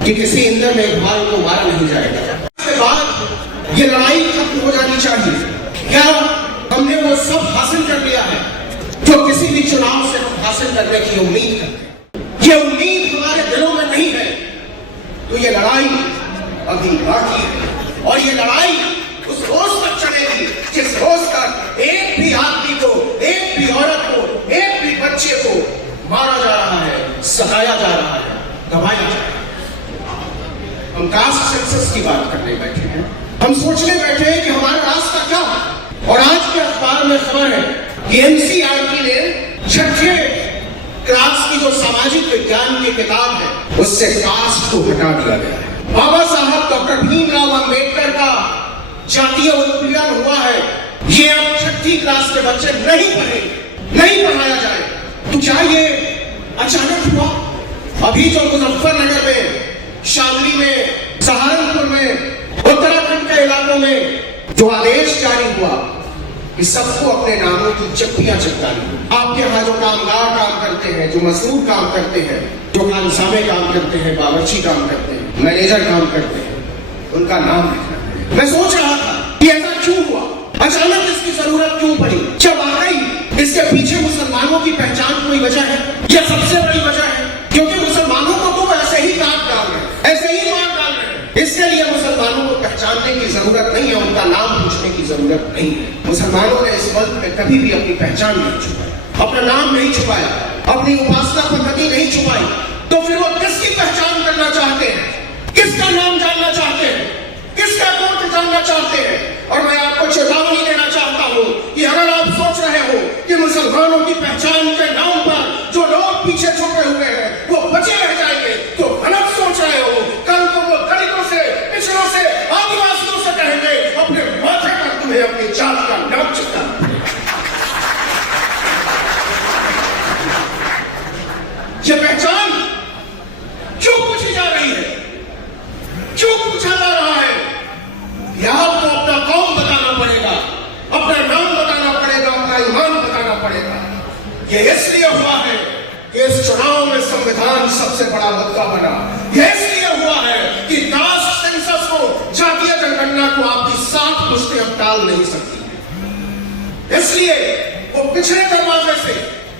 कि किसी इंद्र में भाल को मारा नहीं जाएगा। इसके बाद ये लड़ाई खत्म हो जानी चाहिए। क्या हमने वो सब हासिल कर लिया है जो किसी भी चुनाव से हम हासिल करने की उम्मीद करते हैं? ये उम्मीद हमारे दिलों में नहीं है तो ये लड़ाई अभी बाकी है। और ये लड़ाई उस रोज तक चलेगी जिस रोज तक एक भी आदमी को, एक भी औरत को, एक भी बच्चे को मारा जा रहा है, सताया जा रहा है, दबाया जा रहा है। हम कास्ट सेंसस की बात करने बैठे हैं, हम सोचने बैठे हैं कि हमारा रास्ता क्या है। और आज के अखबार में खबर है कि एनसीईआरटी ने छठे क्लास की जो सामाजिक विज्ञान की किताब है उससे कास्ट को हटा दिया गया है। बाबा साहब डॉक्टर भीमराव अंबेडकर का जातीय उत्पीड़न हुआ है, ये अब छठी क्लास के बच्चे नहीं पढ़ेंगे, नहीं पढ़ाया जाए। तो क्या ये अचानक हुआ? अभी जो मुजफ्फरनगर में, शामली में, सहारनपुर में, उत्तराखंड के इलाकों में जो आदेश जारी हुआ कि सबको अपने नामों की चप्पियां चिपकानी। आपके यहाँ जो कामगार काम करते हैं, जो मजदूर काम करते हैं, जो खानसामे काम करते हैं, बावर्ची काम करते हैं, मैनेजर काम करते हैं, उनका नाम लिखना। मैं सोच रहा था कि ऐसा क्यों हुआ, अचानक इसकी जरूरत क्यों पड़ी? क्या वाकई इसके पीछे मुसलमानों की पहचान कोई वजह है? यह सबसे बड़ी वजह है, क्योंकि मुसलमानों को तो ऐसे ही काट डाल रहे, ऐसे ही मार डाल रहे। इसके लिए मुसलमानों को पहचानने की जरूरत नहीं है, उनका नाम पूछने की जरूरत नहीं है। मुसलमानों ने इस मुल्क में कभी भी अपनी पहचान नहीं छुपाई, अपना नाम नहीं छुपाया, अपनी उपासना पद्धति नहीं छुपाई। तो फिर वो किसकी पहचान करना चाहते हैं? किसका नाम जानना चाहते हैं? किसका गोत्र जानना चाहते हैं? और मैं आपको चेतावनी देना चाहता हूं कि अगर आप सोच रहे हो कि मुसलमानों की पहचान के नाम पर जो लोग पीछे छुपे हुए हैं वो बचे रह जाएंगे, तो गलत सोच रहे हो। कल को वो दलितों से, पिछड़ों से, आदिवासियों से कहेंगे अपने माथे पर तुम्हें अपनी जात का नाम चिपकाना। ये पहचान क्यों पूछी जा रही है? क्यों पूछा जा रहा है? यह आपको अपना कौम बताना पड़ेगा, अपना नाम बताना पड़ेगा, अपना ईमान बताना पड़ेगा। यह इसलिए हुआ है कि इस चुनाव में संविधान सबसे बड़ा मुद्दा बना। यह इसलिए हुआ है कि कास्ट सेंसस को, जातीय जनगणना को आपकी 7 पुश्तें अब टाल नहीं सकती। इसलिए वो पिछले दरवाजे से,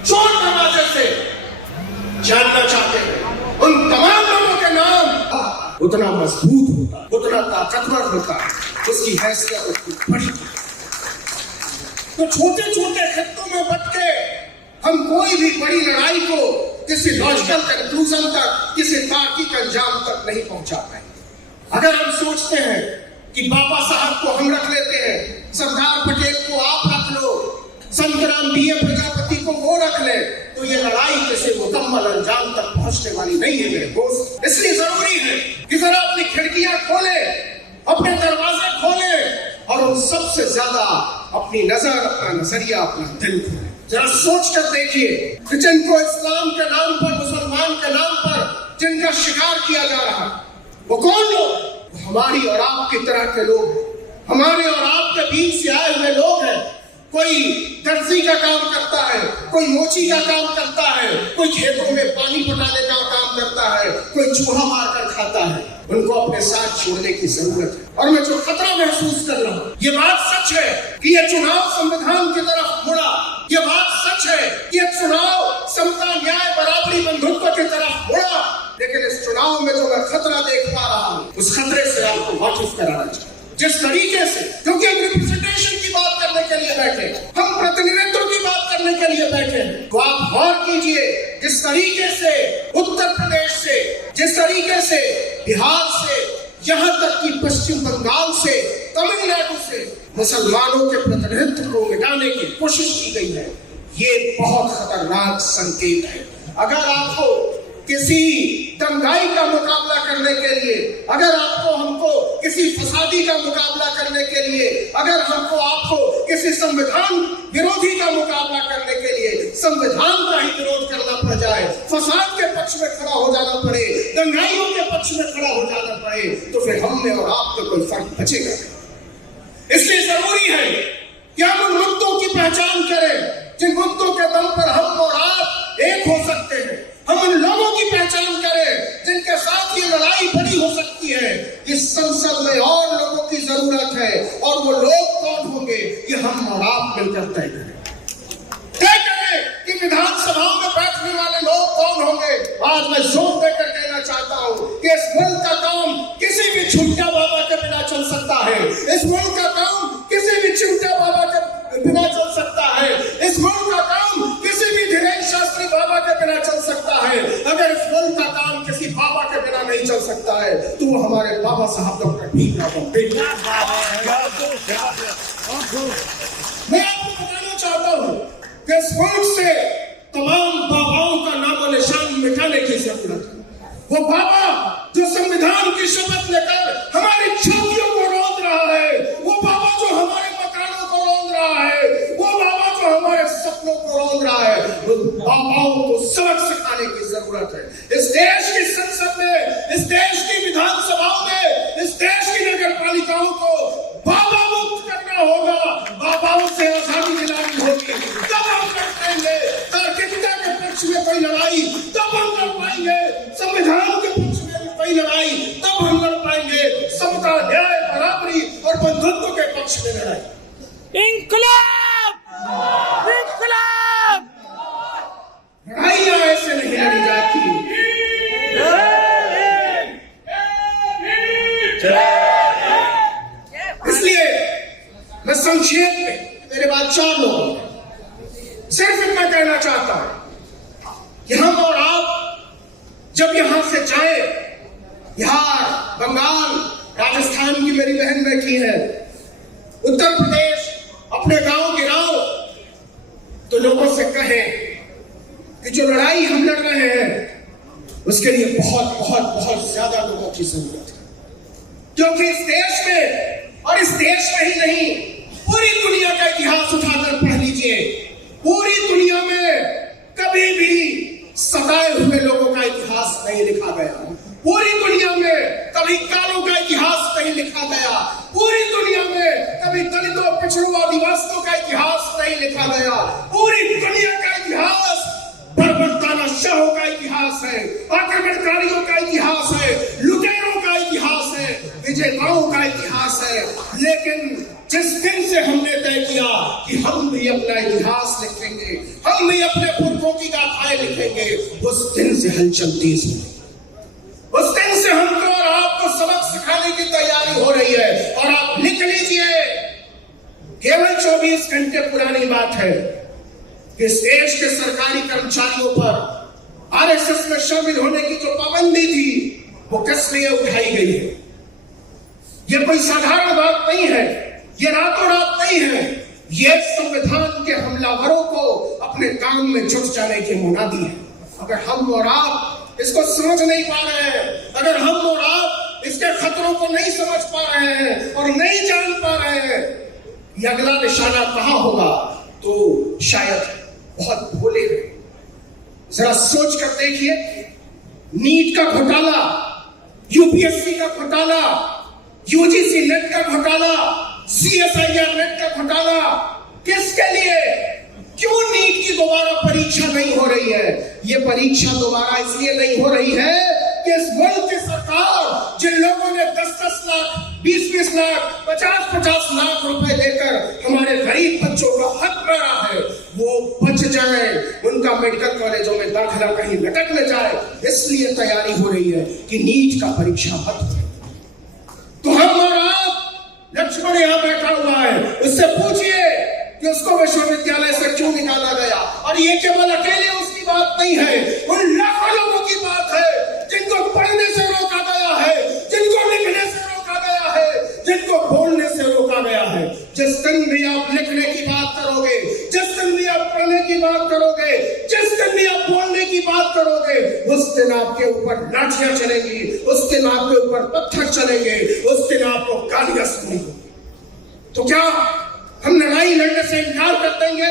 चोर दरवाजे से जानना चाहते हैं उन तमाम लोगों के नाम। उतना मजबूत होता, उतना ताकतवर होता, उसकी हैसियत उतनी बड़ी। तो छोटे छोटे खित्तों में बट के हम कोई भी बड़ी लड़ाई को किसी लॉजिकल कंक्लूजन तक, किसी तार्किक अंजाम तक नहीं पहुंचा पाए। अगर हम सोचते हैं कि बाबा साहब को हम रख लेते हैं, सरदार पटेल को आप रख लो, संतराम बीए प्रजापति को वो रख ले, तो ये लड़ाई किसी मुकम्मल अंजाम तक पहुंचने वाली नहीं है मेरे दोस्त। इसलिए जरूरी है कि जरा अपनी खिड़कियां खोले, अपने दरवाजे खोले और उन सबसे ज्यादा अपनी नजर, अपना नजरिया, अपना दिल खोले। जरा सोच कर देखिए कि जिनको इस्लाम के नाम पर, मुसलमान के नाम पर जिनका शिकार किया जा रहा, वो कौन लोग? हमारी और आपकी तरह के लोग, हमारे और आपके बीच से आए हुए लोग हैं। कोई दर्जी का काम करता है, कोई मोची का काम करता है, कोई खेतों में पानी पटाने का काम करता है, कोई चूहा मारकर खाता है। उनको अपने साथ छोड़ने की जरूरत है। और मैं जो खतरा महसूस कर रहा हूँ, ये बात सच है कि ये चुनाव संविधान की तरफ मुड़ा, ये बात सच है कि ये चुनाव समता, न्याय, बराबरी, बंधुत्व की तरफ मुड़ा। लेकिन इस चुनाव में जो मैं खतरा देख पा रहा हूँ, उस खतरे से आपको वाकिफ कराना चाहिए। जिस तरीके से, क्योंकि हम रिप्रेजेंटेशन की बात करने के लिए बैठे, हम प्रतिनिधित्व की बात करने के लिए बैठे, तो आप गौर कीजिए जिस तरीके से उत्तर प्रदेश से, जिस तरीके से बिहार से, यहाँ तक कि पश्चिम बंगाल से, तमिलनाडु से मुसलमानों के प्रतिनिधित्व को मिटाने की कोशिश की गई है, ये बहुत खतरनाक संकेत है। अगर आपको किसी दंगाई का मुकाबला करने के लिए, अगर आपको हमको किसी फसादी का मुकाबला करने के लिए, अगर हमको आपको किसी संविधान विरोधी का मुकाबला करने के लिए संविधान का ही विरोध करना पड़ जाए, फसाद के पक्ष में खड़ा हो जाना पड़े, दंगाइयों के पक्ष में खड़ा हो जाना पड़े, तो फिर हम में और आप में कोई फर्क बचेगा। इसलिए जरूरी है कि हम उन मुद्दों की पहचान करें जिन मुद्दों के दम पर हम और आप एक हो सकते हैं। हम उन लोगों की पहचान करें जिनके साथ ये लड़ाई स्कूल का काम किसी बाबा के बिना नहीं चल सकता है, तो वो हमारे बाबा साहब डॉक्टर भीमराव अम्बेडकर। मैं आपको बताना चाहता हूं कि इस मुल्क से तमाम बाबाओं का नामो निशान मिटाने की जरूरत है। वो बाबा जो संविधान की शपथ लेकर हमारी छातियों को रौंद रहा है, वो बाबा जो हमारे मकानों को रौंद रहा है, वो बाबा जो हमारे सपनों को रौंद रहा है, उन बाबाओं को सबक सिखाने की जरूरत है। इस देश की संसद में, इस देश की विधानसभाओं में, इस देश की नगर पालिकाओं को बाबा मुक्त करना होगा, बाबाओं से आजादी दिलानी होगी, तब हम कर पाएंगे। तार्किकता के पक्ष में कोई लड़ाई तब हम कर पाएंगे, संविधान के पक्ष में कोई लड़ाई तब हम लड़ पाएंगे, समता, न्याय, बराबरी और बंधुत्व के पक्ष में लड़ाई। इंकलाब! इंकलाब! लड़ाइयां ऐसे नहीं लड़ी जाती। इसलिए मैं संक्षेप में, मेरे बाद 4 लोग, सिर्फ इतना कहना चाहता हूं कि हम और आप जब यहां से जाए, बिहार, बंगाल, राजस्थान की मेरी बहन बैठी है, उत्तर प्रदेश, अपने गांव गिराओ, तो लोगों से कहें कि जो लड़ाई हम लड़ रहे हैं उसके लिए बहुत बहुत बहुत ज्यादा लोगों की जरूरत है। क्योंकि इस देश में, और इस देश में ही नहीं, पूरी दुनिया का इतिहास उठाकर पढ़ लीजिए, पूरी दुनिया में कभी भी सताए हुए लोगों का इतिहास नहीं लिखा गया। पूरी दुनिया में कभी कालों का इतिहास नहीं लिखा गया। पूरी दुनिया में कभी दलितों, पिछड़ों, आदिवासियों का इतिहास नहीं लिखा गया। पूरी दुनिया का इतिहास बर्बरताना शाहों का इतिहास है, आक्रमणकारियों का इतिहास है, लुटेरों का इतिहास है, विजेताओं का इतिहास है। लेकिन जिस दिन से हमने तय किया कि हम भी अपना इतिहास लिखेंगे, हम भी अपने पुरखों की गाथाएं लिखेंगे, उस दिन से हलचल तेज हुई। उस दिन से हमको और आपको सबक सिखाने की तैयारी हो रही है। और आप लिख लीजिए, केवल 24 घंटे पुरानी बात है कि इस देश के सरकारी कर्मचारियों पर आरएसएस में शामिल होने की जो पाबंदी थी, वो किस लिए उठाई गई है। ये कोई साधारण बात नहीं है, ये रातों रात नहीं है, ये संविधान के हमलावरों को अपने काम में जुट जाने की मुनादी है। अगर हम और आप इसको समझ नहीं पा रहे हैं, अगर हम और आप इसके खतरों को नहीं समझ पा रहे हैं और नहीं जान पा रहे हैं ये अगला निशाना कहां होगा, तो शायद बहुत भोले हैं। जरा सोच कर देखिए, नीट का घोटाला, यूपीएससी का घोटाला, यूजीसी नेट का घोटाला, सीएसआईआर नेट का घोटाला, किसके लिए? क्यों नीट की दोबारा परीक्षा नहीं हो रही है? ये परीक्षा दोबारा इसलिए नहीं हो रही है कि इस मुल्क की सरकार, जिन लोगों ने 10-10 लाख, 20-20 लाख, 50-50 लाख रुपए देकर हमारे गरीब बच्चों का हक मारा है, वो बच जाए, उनका मेडिकल कॉलेजों में दाखिला कहीं लटक न जाए, इसलिए तैयारी हो रही है कि नीट का परीक्षा मत हो। तो हम और आप, लक्ष्मण यहां बैठा हुआ है, उससे पूछिए कि उसको विश्वविद्यालय से क्यों निकाला गया। और ये केवल अकेले उसकी बात नहीं है, उन लाखों लोगों की बात है जिनको पढ़ने से रोका गया है, जिनको लिखने से रोका गया है, जिनको बोलने से रोका गया है। जिस दिन भी आप लिखने की बात करोगे, जिस दिन भी आप पढ़ने की बात करोगे, जिस दिन भी आप बोलने की बात करोगे, उस दिन आपके ऊपर लाठियां चलेंगी, उस दिन आपके ऊपर पत्थर चलेंगे, उस दिन आपको गालियां सुनेंगी। तो क्या हम लड़ाई लड़ने से इनकार कर देंगे?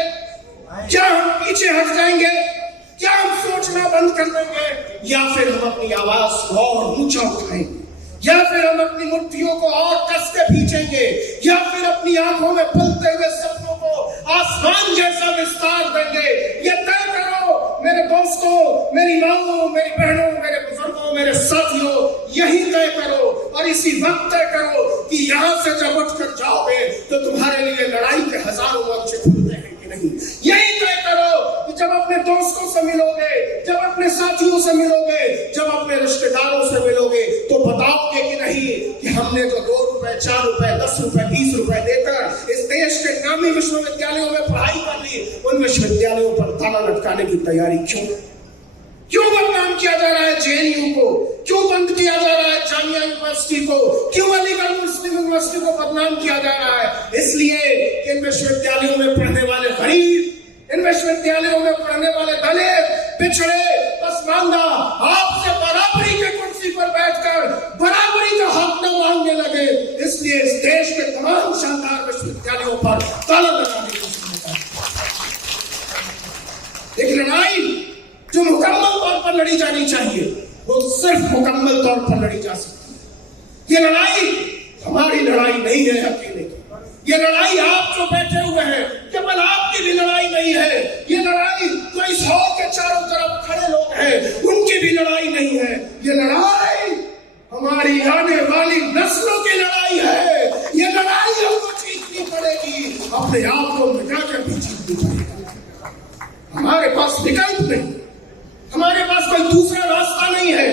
क्या हम पीछे हट जाएंगे? क्या हम सोचना बंद कर देंगे? या फिर हम अपनी आवाज को और ऊंचा उठाएंगे? या फिर हम अपनी मुट्ठियों को और कस के खींचेंगे? या फिर अपनी आंखों में पलते हुए सपनों को आसमान जैसा विस्तार देंगे? ये तय करो मेरे दोस्तों, मेरी माओ, मेरी बहनों, मेरे बुजुर्गों, मेरे साथियों, यही तय करो और इसी वक्त तय करो कि यहां से जब उठकर जाओगे तो तुम्हारे लिए लड़ाई के हजारों मंच खुलते हैं कि नहीं। यही तय करो कि जब अपने दोस्तों से मिलोगे, जब अपने साथियों से मिलोगे, जब अपने रिश्तेदारों से मिलोगे, तो बताओगे कि नहीं कि हमने जो 2 रुपए, 4 रुपए, 10 रुपए, 20 रुपए देकर इस देश के नामी विश्वविद्यालयों में पढ़ाई कर ली, उन विश्वविद्यालयों पर ताला लटकाने की तैयारी क्यों बदनाम किया जा रहा है जेएनयू को, क्यों बंद किया जा रहा है जामिया यूनिवर्सिटी को, क्यों अलीगढ़ मुस्लिम यूनिवर्सिटी को बदनाम किया जा रहा है? इसलिए कि इन विश्वविद्यालयों में पढ़ने वाले गरीब, इन विश्वविद्यालयों में पढ़ने वाले दलित, पिछड़े, पसमानदा आपसे बराबरी के कुर्सी पर बैठकर बराबरी का हक न मांगने लगे। इसलिए इस देश के तमाम शानदार विश्वविद्यालयों पर ताला लगाने की एक लड़ाई जो मुकम्मल तौर पर लड़ी जानी चाहिए, वो सिर्फ मुकम्मल तौर पर लड़ी जा सकती है। ये लड़ाई हमारी लड़ाई नहीं है अकेले की, ये लड़ाई आप जो बैठे हुए हैं केवल आपकी भी लड़ाई नहीं है, ये लड़ाई जो इस हॉल के चारों तरफ खड़े लोग हैं उनकी भी लड़ाई नहीं है, ये लड़ाई हमारी आने वाली नस्लों की लड़ाई है। ये लड़ाई हमको जीतनी पड़ेगी, अपने आप को मिटाकर भी जीतनी पड़ेगी। हमारे पास विकल्प नहीं, हमारे पास कोई दूसरा रास्ता नहीं है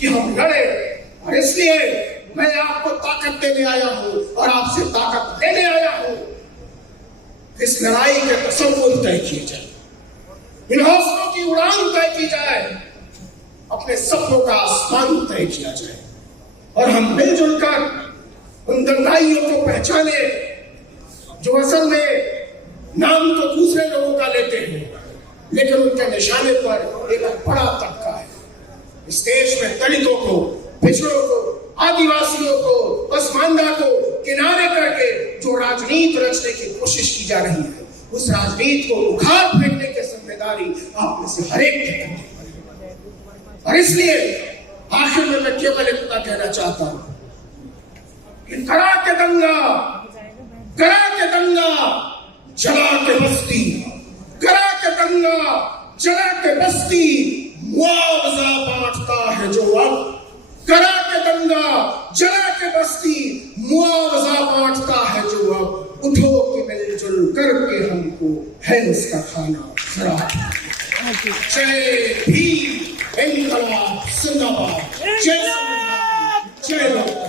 कि हम लड़े। और इसलिए मैं आपको ताकत देने आया हूं और आपसे ताकत लेने आया हूं। इस लड़ाई के तसव्वुर तय किए जाए, इन हौसलों की उड़ान तय की जाए, अपने सपनों का आसमान तय किया जाए और हम मिलजुल कर उन दंगाइयों को पहचाने जो असल में नाम तो दूसरे लोगों का लेते हैं लेकिन उनके निशाने पर एक बड़ा तबका है। इस देश में दलितों को, पिछड़ों को, आदिवासियों को, पसमानदा को किनारे करके जो राजनीति रचने की कोशिश की जा रही है, उस राजनीति को उखाड़ फेंकने की जिम्मेदारी आप में से हर एक की है। और इसलिए आखिर में मैं केवल इतना कहना चाहता हूं कि करा के दंगा, जला के बस्ती, करा के दंगा, जला के बस्ती, मुआवजा बांटता है जो अब, करा के दंगा, जला के बस्ती, मुआवजा बांटता है जो अब, उठो कि मिलजुल करके हमको है उसका खाना खराब। जय भीम, इंकलाब जिंदाबाद, जय संविधान, जय लोकतंत्र।